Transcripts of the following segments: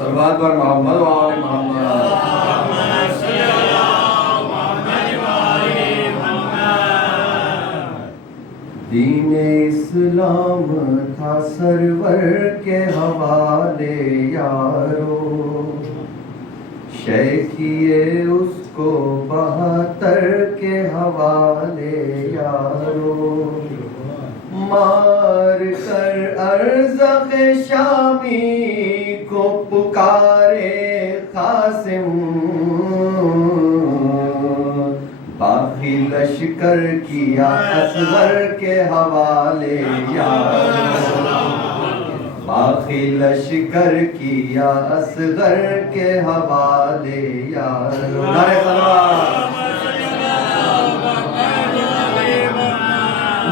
صلوات پر محمد و آل محمد. دین اسلام تھا سرور کے حوالے یارو، شیخیے اس کو 72 کے حوالے یارو. مار کر ارزق شامی کو پکارے قاسم، باقی لشکر کیا اصغر کے حوالے یارو، باقی لشکر کیا اصغر کے حوالے یارو. نعرہ صلوات.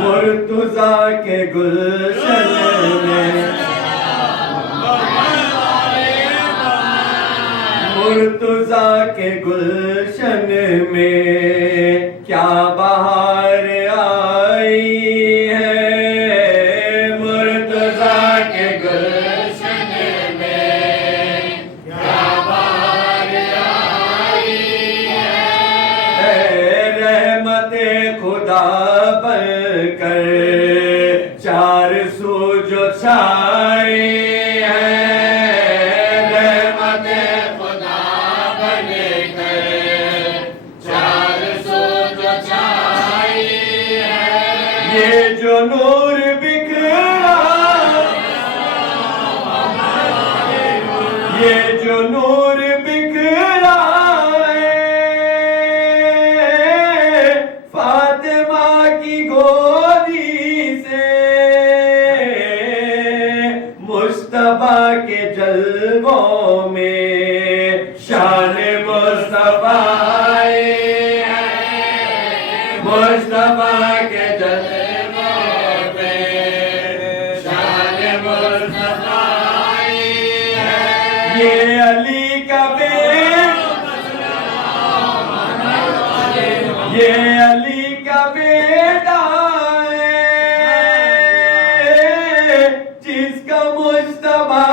مرتضیٰ کے گلشن میں، مرتضیٰ کے گلشن میں کیا بہار آئی ہے، مرتضیٰ کے گلشن میں کیا بہار آئی ہے. رحمت خدا بن کر چار سو جو چھائی ہے، رحمت خدا بن کر چار سو جو چھائی ہے. یہ جو نور بکھرا، یہ جو نور بکھرا فاطمہ کی گودی سے، مصطفیٰ کے جلووں میں شان مصطفیٰ ہے، مصطفیٰ کے جلووں میں شان مصطفیٰ ہے. یہ علی کا یہ علی کا بیٹا ہے، جس کا مجتبیٰ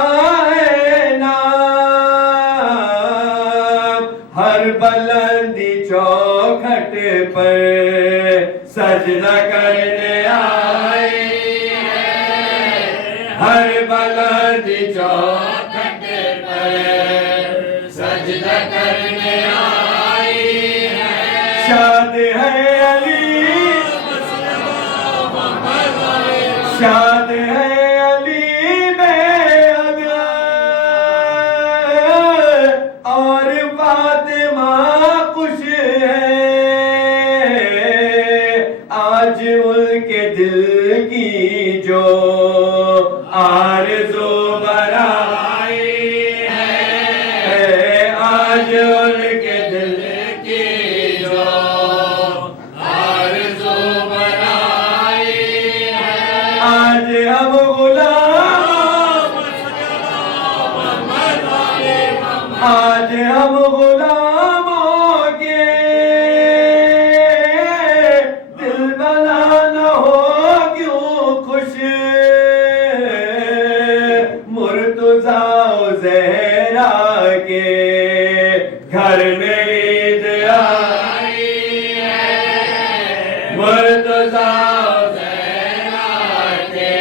ہے نام. ہر بلندی چوکھٹ پر سجدہ کرنے آئی ہے، ہر بلندی چوکھٹ پر سجدہ کرنے آئی ہے. شاد ہے علی، شاد ہے علی بے ادا، اور فاطمہ خوش ہے. آج ان کے دل کی جو آرزو برائی ہے، آج ان کے دل کی جو آرزو برائی ہے. آج ہم غلام، آج ہم غلاموں کے دل بلا نہ ہو کیوں خوش. مرتضیٰ و زہرا کے گھر میں عید آئی ہے، مرتضیٰ و زہرا کے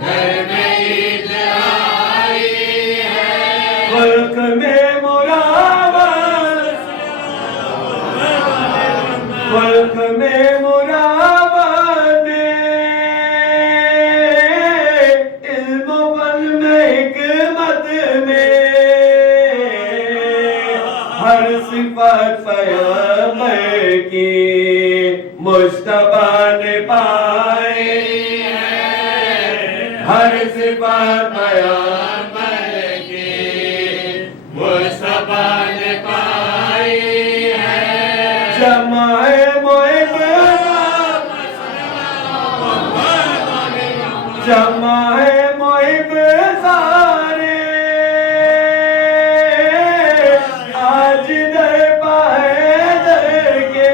گھر میں عید آئی ہے. ملک میں مراوت، ملک میں مراوت، علم و فن میں حکمت میں، ہر صفت پیغمبر کی مجتبیٰ نے پائی ہے، ہر صفت پیغمبر کی مجتبیٰ نے پائی ہے. جمع محب، جمع محب سارے آج در پائے در کے،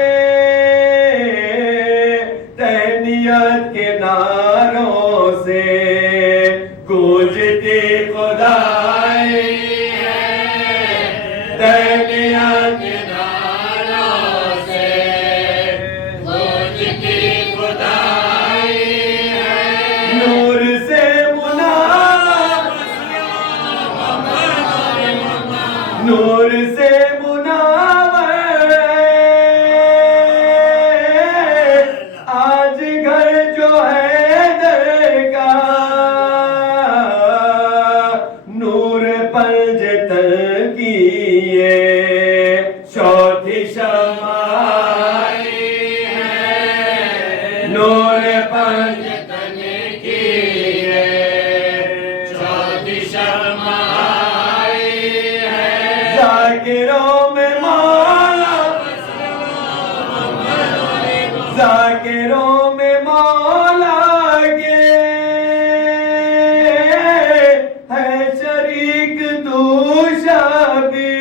تہنیت کے نعروں سے گونجتی خدائی شمائی ہے نور پنج تن کی ہے چوتھی شمائی ہے ذاکروں میں مولا ذاکروں میں مولا کے ہے شریک تو شبیر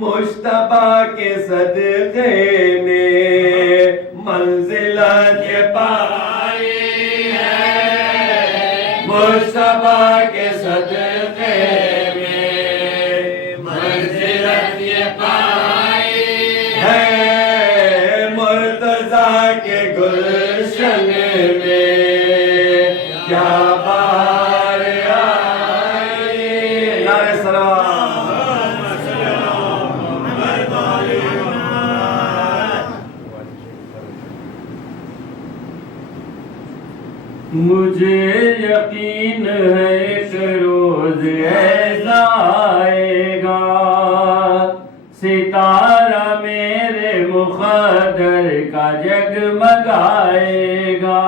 مصطفیٰ کے صدقے میں منزلت یہ پائی ہے مصطفیٰ کے صدقے میں منزلت یہ پائی ہے مرتضیٰ کے گلشن میں کیا بہار آئی نعرہ سلام مجھے یقین ہے ایک روز ایسا آئے گا ستارہ میرے مقدر کا جگمگائے گا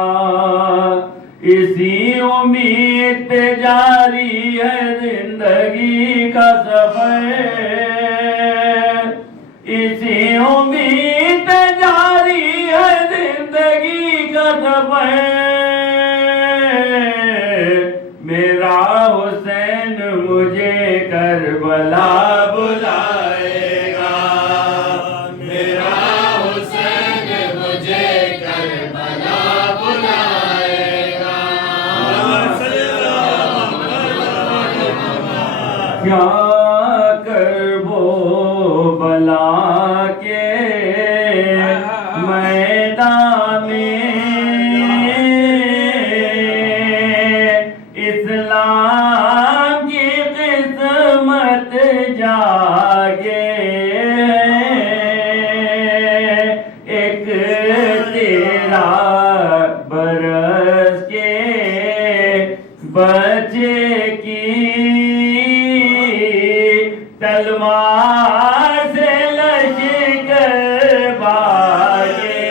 اسی امید پہ جاری ہے زندگی کا سفر اسی امید پہ جاری ہے زندگی کا سفر میرا حسین مجھے کربلا بلائے گا میرا حسین مجھے کربلا بلائے گا کیا کربو بلا کے میدان میں اسلام کی قسمت جاگے ایک تیرا برس کے بچے کی تلوار سے لشکر باگے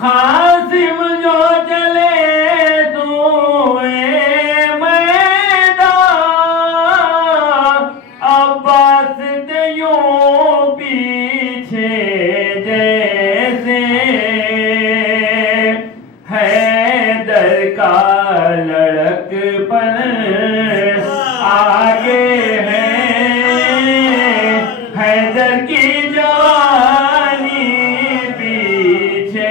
قاسم جو چلے عباس دیوں پیچھے جیسے حیدر کا لڑک پر آگے ہے حیدر کی جوانی پیچھے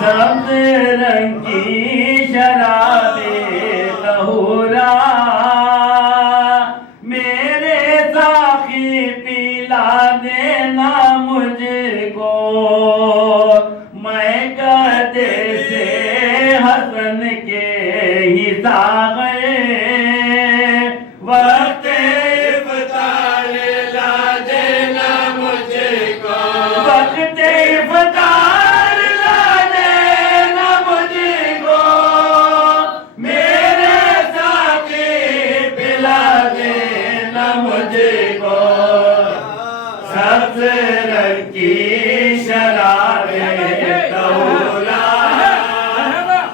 سبز رنگ کی شراب طہورا میرے ساقی پلا دینا مجھ کو میں قدے سے حسن کے ہی ساغر وقت افطار لا دینا مجھ کو وقت افطار لا دینا مجھ کو میرے ساقی پلا دینا مجھ کو سبز رنگ کی شراب طہورا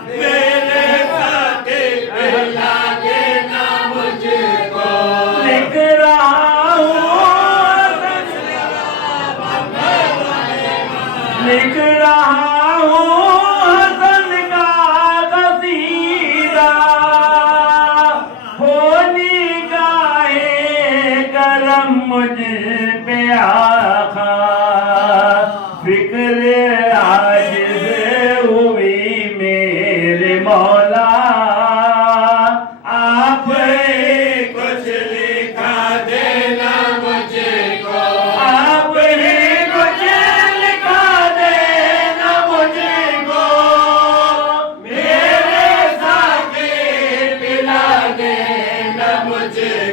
میرے ساقی پلا دینا مجھ کو لکھ رہا ہوں حسن کا قصیدہ ہو نگاہ کرم مجھ پہ آقا فکر عاجز ہوئی میرے مولا آپ کچھ لکھا دینا مجھ کو آپ کچھ لکھا دینا مجھ کو میرے ساقی پلا دینا مجھ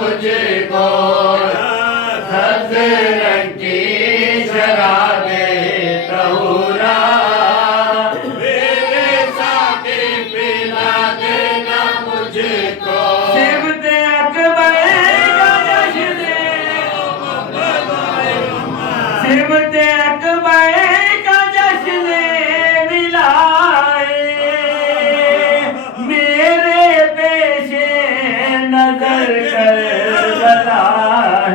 مجھ کو سبز رنگ کی شرابے طہورا میرے ساقی پلا دینا مجھ کو صبت اکبر کا جشن صبت اکبر کا جشن ملائے میرے پیش نظر کربلا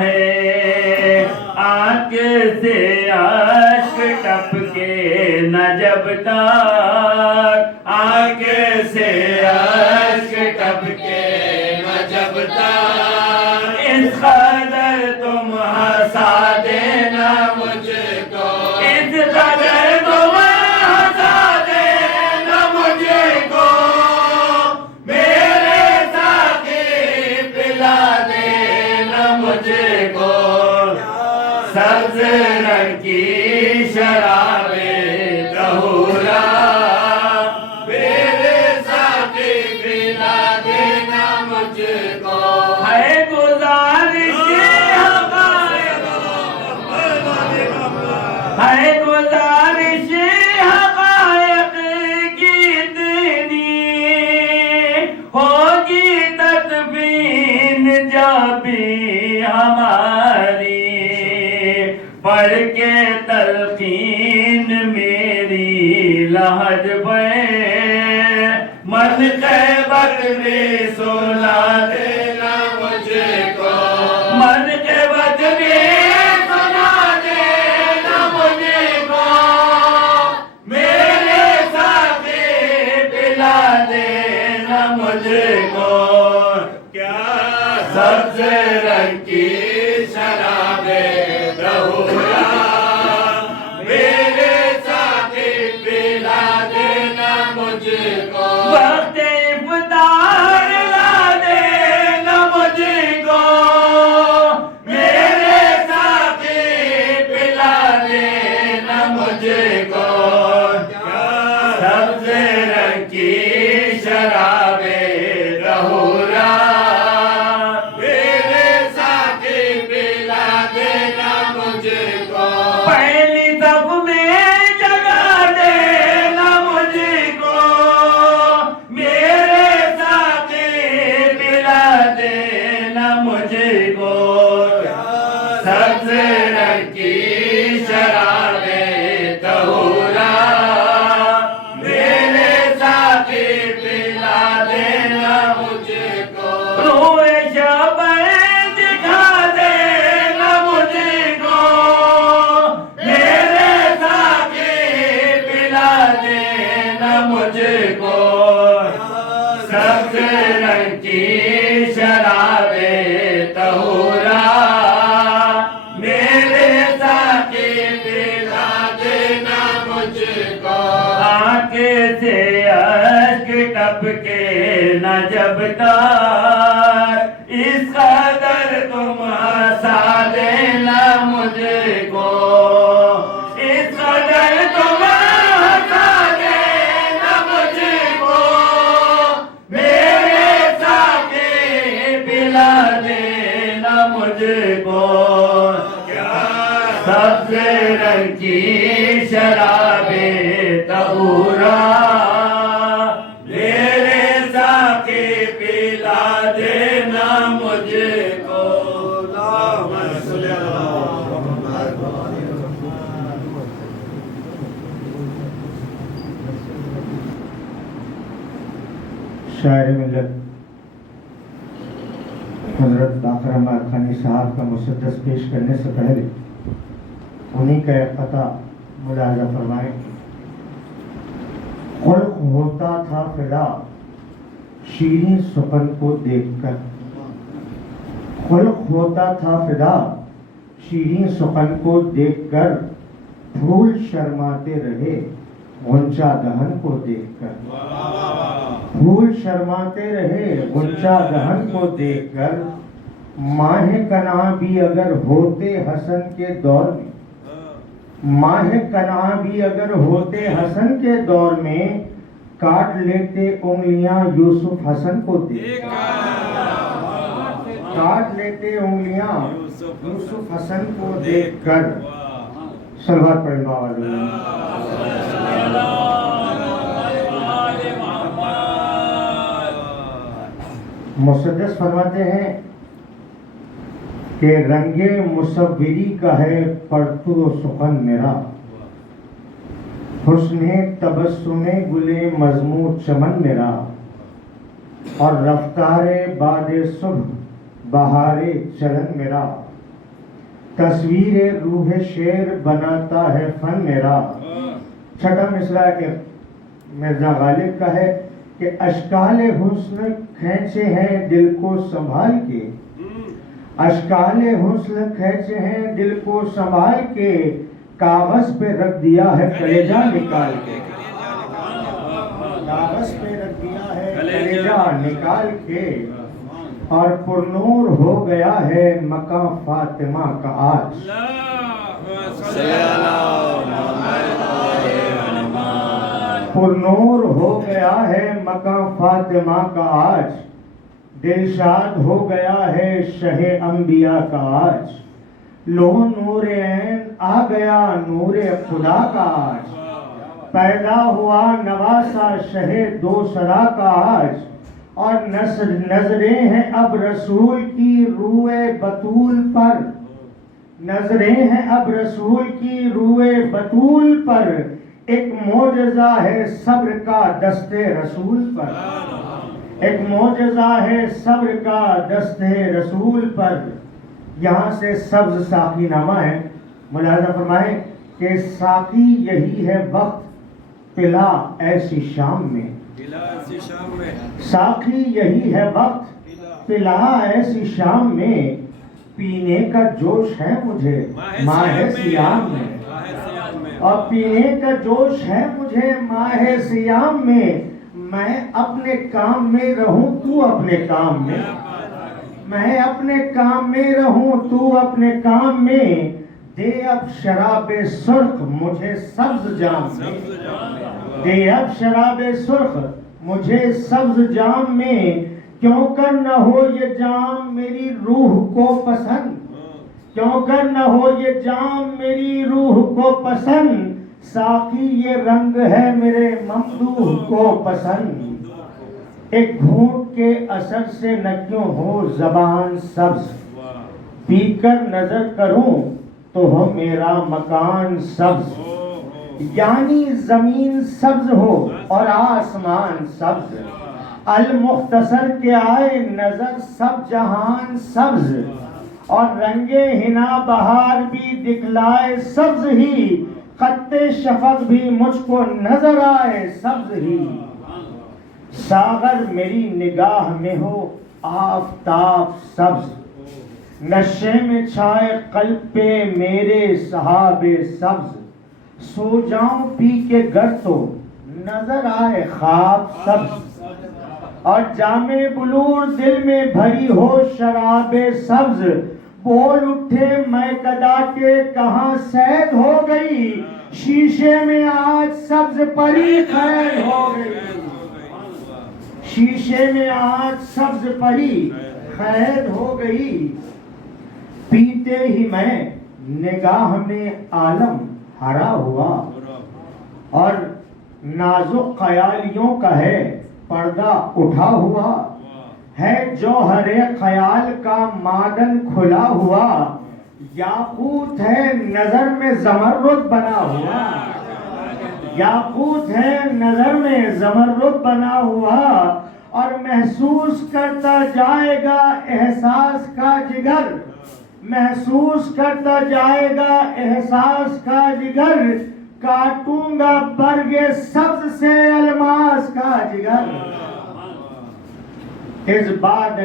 ہے آنکھ سے اشک ٹپکے نہ جب تک آنکھ سے اشک ٹپکے نہ جب تک اس قدر تم ہنسا دینا مجھ کو اس قدر تم ہنسا دینا مجھ کو میرے ساقی پلا دینا مجھ کو سبز رنگ کی شرابے طہورا میرے ساقی پلا دینا مجھ کو ہے گزارش حقائق ہے گزارش حقائق کی اتنی ہوگی تدفین جب بھی ہماری پڑھ کے تلقین میری لحد پہ من غیبت میں سنا دینا مجھ کو من غیبت میں سنا دینا مجھ کو میرے ساقی پلا دینا مجھ کو کیا سبز رنگ کی شرابے طہورا میرے ساقی پلا دینا مجھ کو وقت افطار لا دینا مجھ کو میرے ساقی پلا دینا مجھ کو سبز رنگ کی شرابے طہورا پہلی صف میں جگہ دینا مجھ کو میرے ساقی پلا دینا مجھ کو سبز رنگ کی شرابے طہورا میرے ساقی پلا دینا مجھ کو روح شبر دکھا دینا مجھ کو میرے ساقی پلا دینا مجھ کو سبز رنگ کی شرابے طہورا میرے ساقی پلا دینا مجھ کو آنکھ سے اشک ٹپکے نہ جب تک اس قدر تم ہنسا دینا مجھ کو اس قدر تم ہنسا دینا مجھ کو میرے ساقی پلا دینا مجھ کو سبز رنگ کی شرابے طہورا میرے ساقی پلا دینا مجھ کو شاعر ملت حضرت باقر احمد خانی صاحب کا مسدس پیش کرنے سے پہلے انہی کا ایک قطع ملاحظہ فرمائیں. خلق ہوتا تھا فدا شیریں سخن کو دیکھ کر، خلق ہوتا تھا فدا شیریں سخن کو دیکھ کر، پھول شرماتے رہے غنچہ دہن کو دیکھ کر، پھول شرماتے رہے غنچہ دہن کو دیکھ کر. ماہ کنعاں بھی اگر ہوتے حسن کے دور میں، ماہ کنعاں بھی اگر ہوتے حسن کے دور میں، کاٹ لیتے انگلیاں یوسف حسن کو دیکھ کر. کاٹ لیتے انگلیاں یوسف حسن کو دیکھ کر. صلوات پڑھیں باوالد. مسدس فرماتے ہیں کہ رنگ مصوری کا ہے پرتو و سخن میرا، حسن تبسم گلے مضمون چمن میرا، اور رفتار باد صبح بہار چلن میرا، تصویر روح شعر بناتا ہے فن میرا. چھٹا مصرع کے مرزا غالب کا ہے کہ اشکال حسن کھینچے ہیں دل کو سنبھال کے، اشکال حسن کھینچے ہیں دل کو سنبھال کے، کاغذ پہ رکھ دیا ہے کلیجہ نکال کے، کاغذ پہ رکھ دیا ہے کلیجہ نکال کے، اور پرنور ہو گیا ہے مقام فاطمہ کا آج. پرنور ہو گیا ہے مقام فاطمہ کا آج، دلشاد ہو گیا ہے شہ انبیاء کا آج، لو نور عین آ گیا نور خدا کا آج، پیدا ہوا نواسا شہ دوسرا کا آج، اور نظریں ہیں اب رسول کی روئے بطول پر، نظریں ہیں اب رسول کی روئے بطول پر، ایک معجزہ ہے صبر کا دست رسول پر، ایک معجزہ ہے صبر کا دست رسول پر. یہاں سے سبز ساقی نامہ ہے. ملاحظہ فرمائیں کہ ساقی یہی ہے وقت پلا ایسی شام میں، ساقی یہی ہے وقت پلا ایسی شام میں، پینے کا جوش ہے مجھے ماہ سیام میں، اور پینے کا جوش ہے مجھے ماہ سیام میں اپنے کام میں رہوں تو اپنے کام میں، میں اپنے کام میں رہوں تو اپنے کام میں، دے اب شراب سرخ مجھے سبز جام میں، دے اب شراب سرخ مجھے سبز جام میں، کیوں کر نہ ہو یہ جام میری روح کو پسند، کیوں کر نہ ہو یہ جام میری روح کو پسند، ساقی یہ رنگ ہے میرے ممدوح کو پسند، ایک گھونٹ کے اثر سے نہ کیوں ہو زبان سبز، پی کر نظر کروں تو ہو میرا مکان سبز، یعنی زمین سبز ہو اور آسمان سبز، المختصر کے آئے نظر سب جہان سبز، اور رنگ ہنا بہار بھی دکھلائے سبز ہی، خط شفق بھی مجھ کو نظر آئے سبز ہی، ساغر میری نگاہ میں ہو آفتاب سبز، نشے میں چھائے قلب پہ میرے صحاب سبز، سو جاؤں پی کے گر تو نظر آئے خواب سبز، اور جام بلور دل میں بھری ہو شراب سبز، بول اٹھے میں کدا کے کہاں سید ہو گئی، شیشے میں آج سبز پری قید ہو گئی، شیشے میں آج سبز پری قید ہو گئی، پیتے ہی میں نگاہ میں عالم ہرا ہوا، اور نازک خیالیوں کا ہے پردہ اٹھا ہوا، ہے جوہر خیال کا معدن کھلا ہوا، یاقوت ہے نظر میں زمرد بنا ہوا، یاقوت ہے نظر میں زمرد بنا ہوا، اور محسوس کرتا جائے گا احساس کا جگر، محسوس کرتا جائے گا احساس کا جگر، کاٹوں گا برگ سبز سے الماس کا جگر، اس باد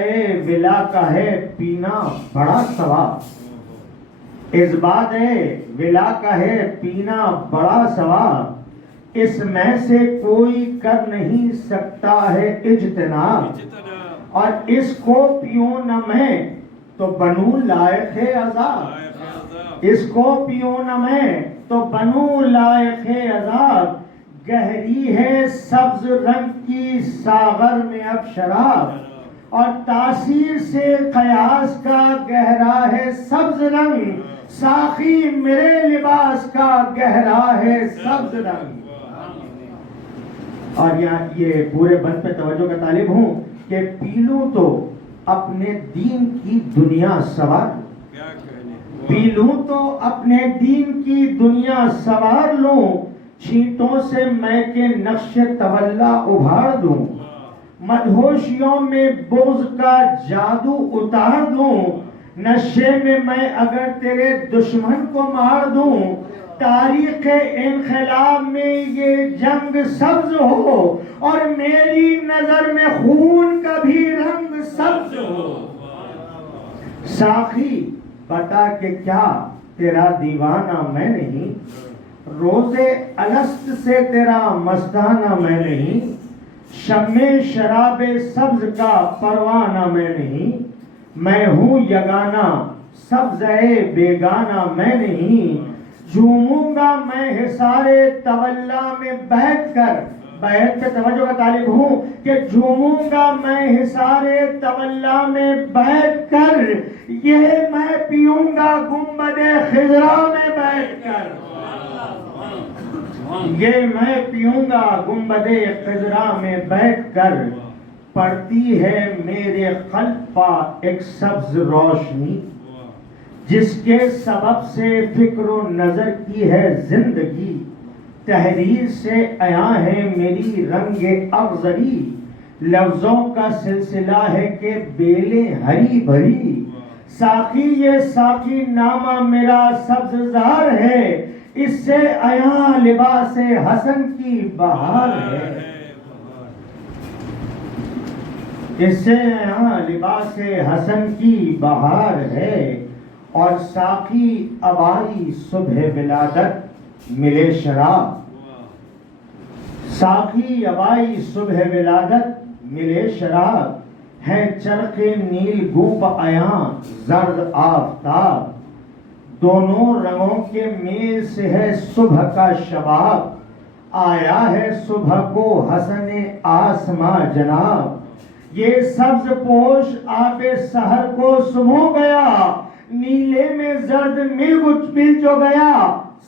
ولا کا ہے پینا بڑا ثواب، اس باد ولا کا ہے پینا بڑا ثواب، اس میں سے کوئی کر نہیں سکتا ہے اجتناب، اور اس کو پیوں نہ میں تو بنوں لائق عذاب، اس کو پیوں نہ میں تو بنوں لائق عذاب، گہری ہے سبز رنگ کی ساغر میں اب شراب، اور تاثیر سے قیاس کا گہرا ہے سبز رنگ، ساقی میرے لباس کا گہرا ہے سبز رنگ. اور یہاں یہ پورے بند پہ توجہ کا طالب ہوں کہ پی لوں تو اپنے دین کی دنیا سوار، پی لوں تو اپنے دین کی دنیا سوار لوں، چھینٹوں سے میں کے نقش تولا ابھار دوں، مدہوشیوں میں بغض کا جادو اتار دوں، نشے میں اگر تیرے دشمن کو مار دوں، تاریخ انقلاب میں یہ جنگ سبز ہو اور میری نظر میں خون کا بھی رنگ سبز ہو. ساقی بتا کہ کیا تیرا دیوانہ میں نہیں، روزے الست سے تیرا مستانہ میں نہیں، شمع شراب سبز کا پروانہ میں نہیں، میں ہوں یگانہ سبزے بیگانہ میں نہیں، جھوموں گا میں حصار تولا میں بیٹھ کر، بیٹھ پہ توجہ کا طالب ہوں کہ جھوموں گا میں حصار تولا میں بیٹھ کر، یہ میں پیوں گا گنبد خضرا میں بیٹھ کر، یہ میں پیوں گا گنبد خضرا میں بیٹھ کر، پڑتی ہے میرے قلب پا ایک سبز روشنی، جس کے سبب سے فکر و نظر کی ہے زندگی، تحریر سے عیاں ہے میری رنگ اغزری، لفظوں کا سلسلہ ہے کہ بیلیں ہری بھری، ساقی یہ ساقی نامہ میرا سبز زار ہے، اس سے عیاں لباس حسن کی بہار ہے، اس سے عیاں لباس حسن کی بہار ہے. اور ساقی ابائی صبح ولادت ملے شراب، ساقی ابائی صبح ولادت ملے شراب، ہے چرخ نیل گوپ عیاں زرد آفتاب، دونوں رنگوں کے میل سے ہے صبح کا شباب، آیا ہے صبح کو حسن آسماں جناب، یہ سبز پوش آب سحر کو سمو گیا، نیلے میں زرد مل جو گیا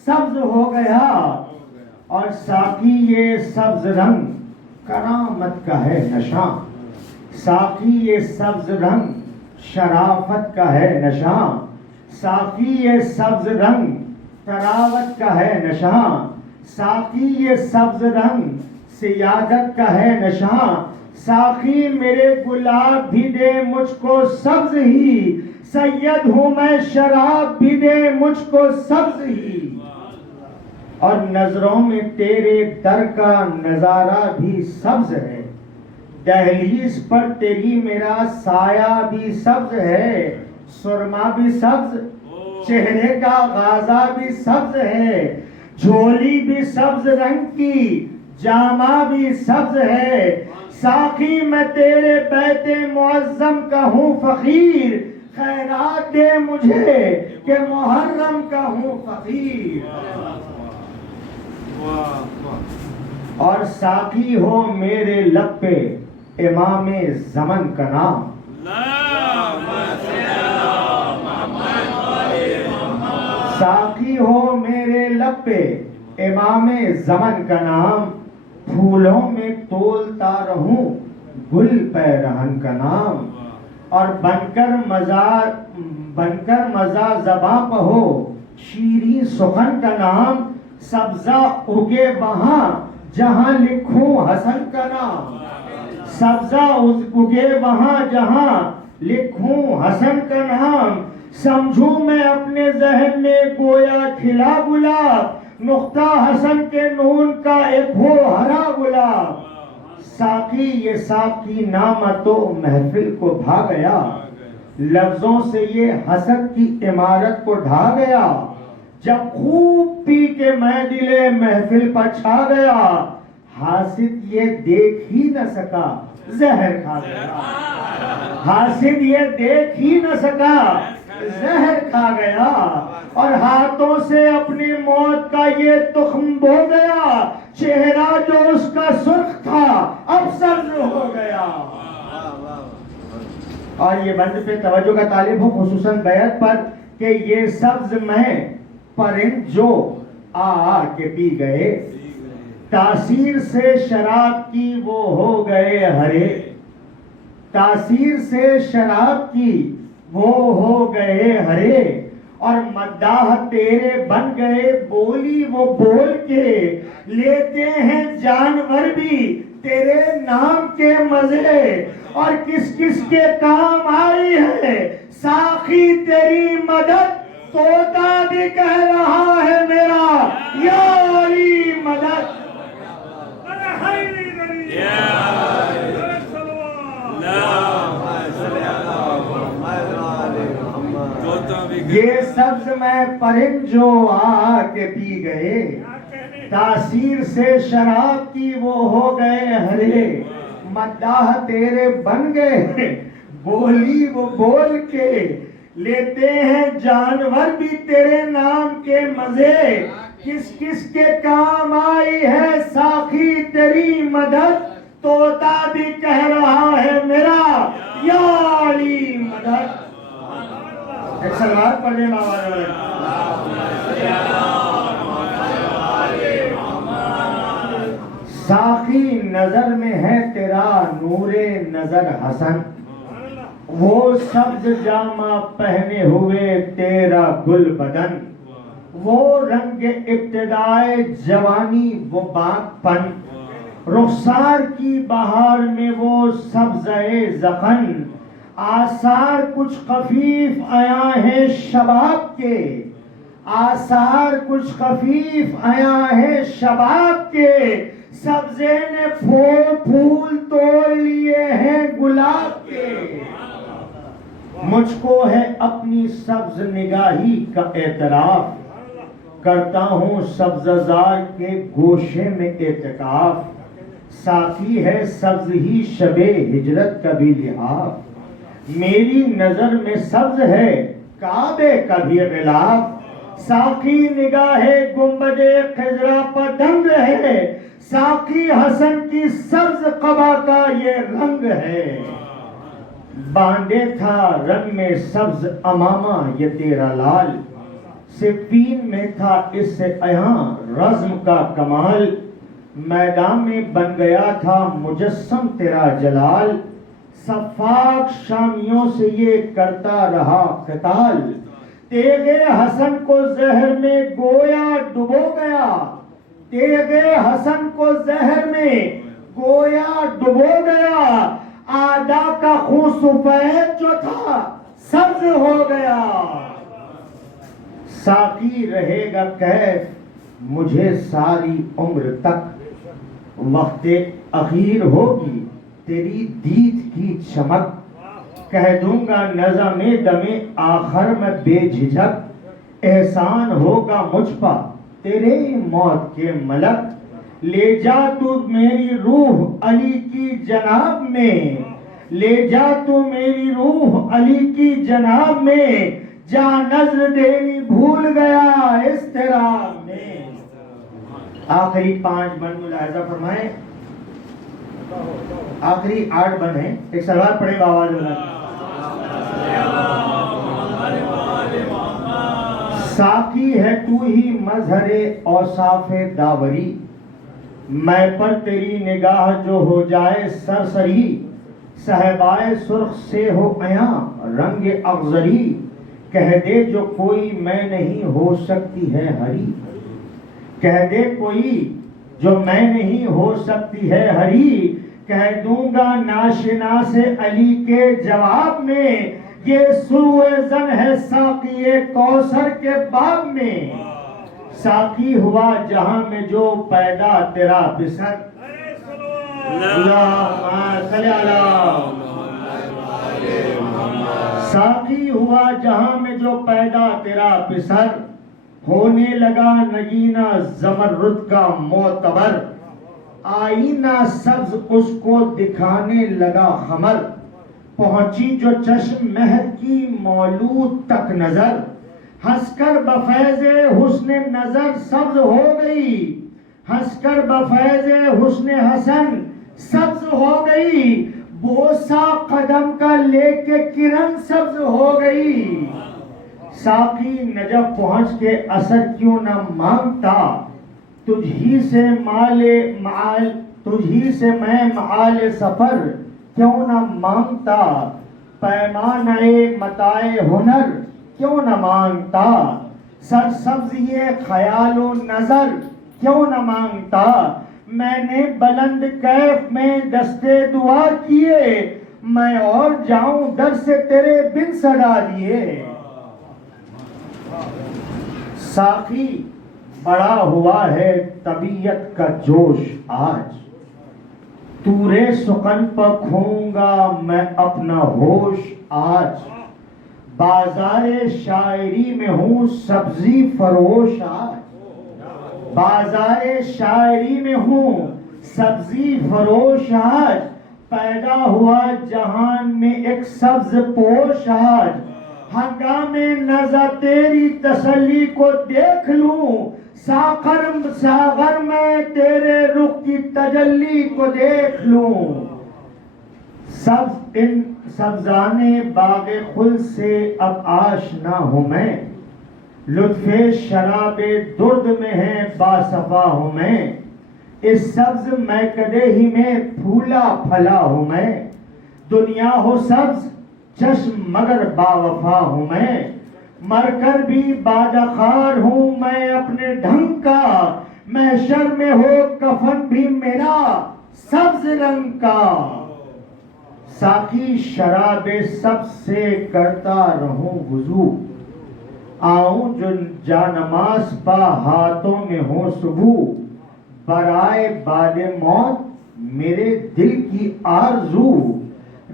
سبز ہو گیا. اور ساقی یہ سبز رنگ کرامت کا ہے نشاں، ساقی یہ سبز رنگ شرافت کا ہے نشاں، ساقی یہ سبز رنگ تراوت کا ہے نشاں، ساقی یہ سبز رنگ سیادت کا ہے نشاں، ساقی میرے گلاب بھی دے مجھ کو سبز ہی، سید ہوں میں شراب بھی دے مجھ کو سبز ہی. اور نظروں میں تیرے در کا نظارہ بھی سبز ہے، دہلیز پر تیری میرا سایہ بھی سبز ہے، سرما بھی سبز، چہرے کا غازہ بھی سبز ہے، جھولی بھی سبز رنگ کی، جامہ بھی سبز ہے، ساقی میں تیرے بیت معظم کا ہوں فقیر، خیرات دے مجھے کہ محرم کا ہوں فقیر. اور ساقی ہو میرے لب پہ امام زمن کا نام، ساقی ہو میرے لب پہ امام زمن کا نام، پھولوں میں تولتا رہوں گل پیرہن کا نام، اور بن کر مزہ زباں پہو شیریں سخن کا نام، سبزہ اگے وہاں جہاں لکھوں حسن کا نام، سبزہ اگے وہاں جہاں لکھوں حسن کا نام، سمجھوں میں اپنے ذہن میں گویا کھلا گلاب، نقطہ حسن کے نون کا ایک ہو ہرا گلاب. ساقی یہ ساقی نامہ تو محفل کو بھا گیا، لفظوں سے یہ حسد کی عمارت کو ڈھا گیا، جب خوب پی کے میں دلے محفل پر چھا گیا، حاسد یہ دیکھ ہی نہ سکا زہر کھا گیا، حاسد یہ دیکھ ہی نہ سکا زہر کھا گیا، اور ہاتھوں سے اپنی موت کا یہ تخم بو گیا، چہرہ جو اس کا سرخ تھا اب سبز ہو گیا. اور یہ بند پہ توجہ کا طالب ہو خصوصاً بیعت پر کہ یہ سبز مہ پرند جو آ کے پی گئے، تاثیر سے شراب کی وہ ہو گئے ہرے، تاثیر سے شراب کی وہ ہو گئے ہرے، اور مداح تیرے بن گئے بولی وہ بول کے، لیتے ہیں جانور بھی تیرے نام کے مزے، اور کس کس کے کام آئی ہے ساقی تیری مدد، طوطا بھی کہہ رہا ہے میرا یا علی مدد۔ یہ سبز میں پرند جو آ کے پی گئے، تاثیر سے شراب کی وہ ہو گئے ہرے، مداح تیرے بن گئے بولی وہ بول کے، لیتے ہیں جانور بھی تیرے نام کے مزے، کس کس کے کام آئی ہے ساقی تیری مدد، طوطا بھی کہہ رہا ہے میرا یا علی مدد۔ ایک سلوات پڑھ لیں بابا۔ ساقی نظر میں ہے تیرا نور نظر حسن، وہ سبز جامہ پہنے ہوئے تیرا گل بدن، وہ رنگ ابتدائے جوانی وہ باغ پن، رخسار کی بہار میں وہ سبزۂ زخن، آثار کچھ خفیف عیاں ہیں شباب کے، آثار کچھ خفیف عیاں ہیں شباب کے، سبزے نے پھول توڑ لیے ہیں گلاب کے، مجھ کو ہے اپنی سبز نگاہی کا اعتراف، کرتا ہوں سبززار کے گوشے میں اعتکاف، ساقی ہے سبز ہی شب ہجرت کا بھی لحاف، میری نظر میں سبز ہے کعبے کا بھی غلاف، ساقی نگاہ گنبد خضرا پر دنگ ہے، ساقی حسن کی سبز قبا کا یہ رنگ ہے، باندے تھا رنگ میں سبز امامہ یہ تیرا لال، صفین میں تھا اس سے عیاں رزم کا کمال، میدان میں بن گیا تھا مجسم تیرا جلال، صفاق شامیوں سے یہ کرتا رہا قتال، تیغ حسن کو زہر میں گویا ڈبو گیا، تیغ حسن کو زہر میں گویا ڈبو گیا، آدھا کا خون سفید جو تھا سبز ہو گیا، ساقی رہے گا کیف مجھے ساری عمر تک، وقت اخیر ہوگی تیری دید کی چمک، کہہ دوں گا نظم دم آخر میں بے جھجک، احسان ہوگا مجھ پر تیرے موت کے ملک، لے جا تو میری روح علی کی جناب میں، لے جا تو میری روح علی کی جناب میں، جا نظر دینی بھول گیا اضطراب میں۔ آخری 5 بند ملاحظہ فرمائیں، آخری 8 بند ہیں، ایک سلوات پڑھیں بآواز بلند۔ ساقی ہے تو ہی مظہر اوصاف داوری، میں پر تیری نگاہ جو ہو جائے سرسری، صحبائے سرخ سے ہو عیاں رنگ اغزری، کہہ دے جو کوئی میں نہیں ہو سکتی ہے ہری، کہہ دے کوئی جو میں نہیں ہو سکتی ہے ہری، کہہ دوں گا ناشنا سے علی کے جواب میں، یہ سروِ زن ہے ساقی کوثر کے باب میں، ساقی ہوا جہاں میں جو پیدا تیرا بسر، اللہم صلی اللہ، ساقی ہوا جہاں میں جو پیدا تیرا بسر، ہونے لگا نگینہ زمرد کا معتبر، آئینہ سبز اس کو دکھانے لگا خمر، پہنچی جو چشم مہر کی مولود تک نظر، ہنس کر بفیض حسن نظر سبز ہو گئی، ہنس کر بفیض حسن حسن سبز ہو گئی، بوسا قدم کا لے کے کرن سبز ہو گئی. ساقی نجف پہنچ کے اثر کیوں نہ مانگتا, تجھی سے میں معال سفر کیوں نہ مانگتا, پیمانۂ متاع ہنر کیوں نہ مانگتا, سرسبز یہ خیال و نظر کیوں نہ مانگتا. میں نے بلند کیف میں دستے دعا کیے, میں اور جاؤں در سے تیرے بن صدا دیے. ساقی بڑا ہوا ہے طبیعت کا جوش آج, تورے سخن پر کھوں گا میں اپنا ہوش آج. بازار شاعری میں ہوں سبزی فروش آج, بازار شاعری میں ہوں سبزی فروش آج. پیدا ہوا جہان میں ایک سبز پوش آج. ہنگام نظر تیری تسلی کو دیکھ لوں, ساغر میں تیرے رخ کی تجلی کو دیکھ لوں. سبزانے باغ خلد سے اب آشنا ہوں میں, لطف شراب درد میں ہے باصفا ہوں میں. اس سبز میکدے ہی میں پھولا پھلا ہوں میں, دنیا ہو سبز چشم مگر باوفا ہوں میں. مر کر بھی بادخار ہوں میں اپنے ڈھنگ کا, محشر میں ہو کفن بھی میرا سبز رنگ کا. ساقی شراب سبز سے کرتا رہوں وضو, آؤں جو جانماز پا ہاتھوں میں ہو صبح. برائے باد موت میرے دل کی آرزو,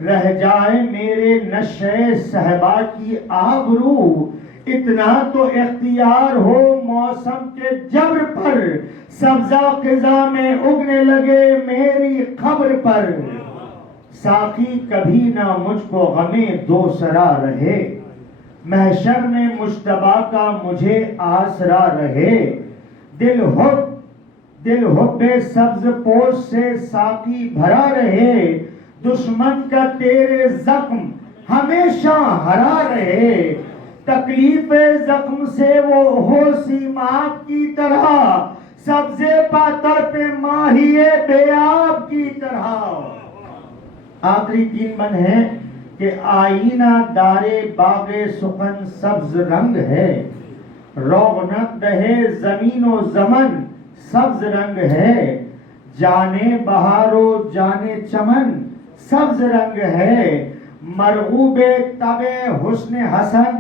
رہ جائے میرے نشے صحبا کی آبرو. اتنا تو اختیار ہو موسم کے جبر پر, سبزہ خزاں میں اگنے لگے میری خبر پر. ساقی کبھی نہ مجھ کو غمِ دوسرا رہے, محشر میں مجتبیٰ کا مجھے آسرا رہے. دل حب سبز پوش سے ساقی بھرا رہے, دشمن کا تیرے زخم ہمیشہ ہرا رہے. تکلیف زخم سے وہ ہو سیماب کی طرح, سبزے پاتر پہ ماہی بے آب کی طرح. آخری 3 بند ہے کہ آئینہ دارے باغ سخن سبز رنگ ہے, رونق دہے زمین و زمن سبز رنگ ہے. جانے بہار و جانے چمن سبز رنگ ہے, مرغوب طبع حسن حسن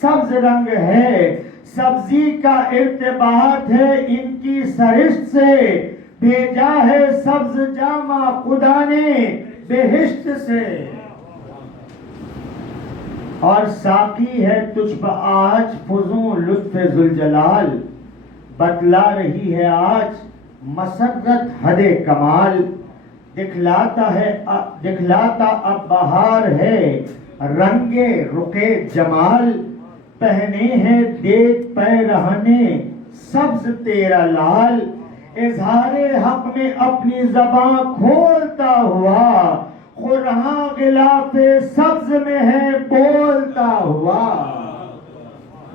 سبز رنگ ہے. سبزی کا ارتباط ہے ان کی سرشت سے, بھیجا ہے سبز جامہ خدا نے بہشت سے. اور ساقی ہے تجھ پر آج فزوں لطف ذوالجلال, بتلا رہی ہے آج مسرت حد کمال. دکھلاتا اب بہار ہے رنگ رخ جمال, پہنے ہیں دیکھ پیرہنے سبز تیرا لال. اظہار حق میں اپنی زباں کھولتا ہوا, خرہاں غلاف سبز میں ہے بولتا ہوا.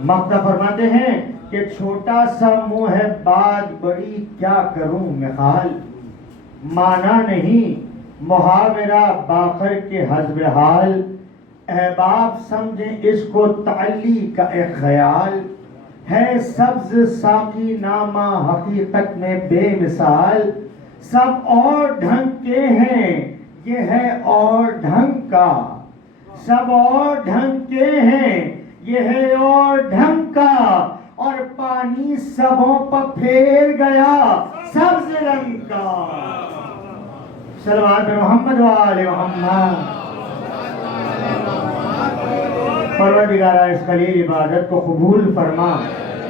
مقطع فرماتے ہیں کہ چھوٹا سا منہ ہے بات بڑی کیا کروں میں خال. مانا نہیں محاورہ باخر کے حسب حال, احباب سمجھیں اس کو تعلی کا ایک خیال. ہے سبز ساقی نامہ حقیقت میں بے مثال, سب اور ڈھنگ کے ہیں یہ ہے اور ڈھنگ کا. سب اور ڈھنگ کے ہیں یہ ہے اور ڈھنگ کا, اور پانی سبوں پر پھیر گیا سبز رنگ کا. صلوات محمد و آل محمد. پروردگارہ اس خلیل عبادت کو قبول فرما.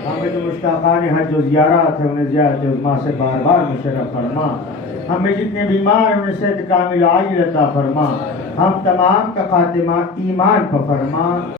ہمیں جو مشتاقان حج و زیارات ہیں انہیں زیارت عظمیٰ سے بار بار مشرف فرما. ہمیں جتنے بیمار ہیں انہیں صحت کامل عاجل عطا فرما. ہم تمام کا خاتمہ ایمان پر فرما.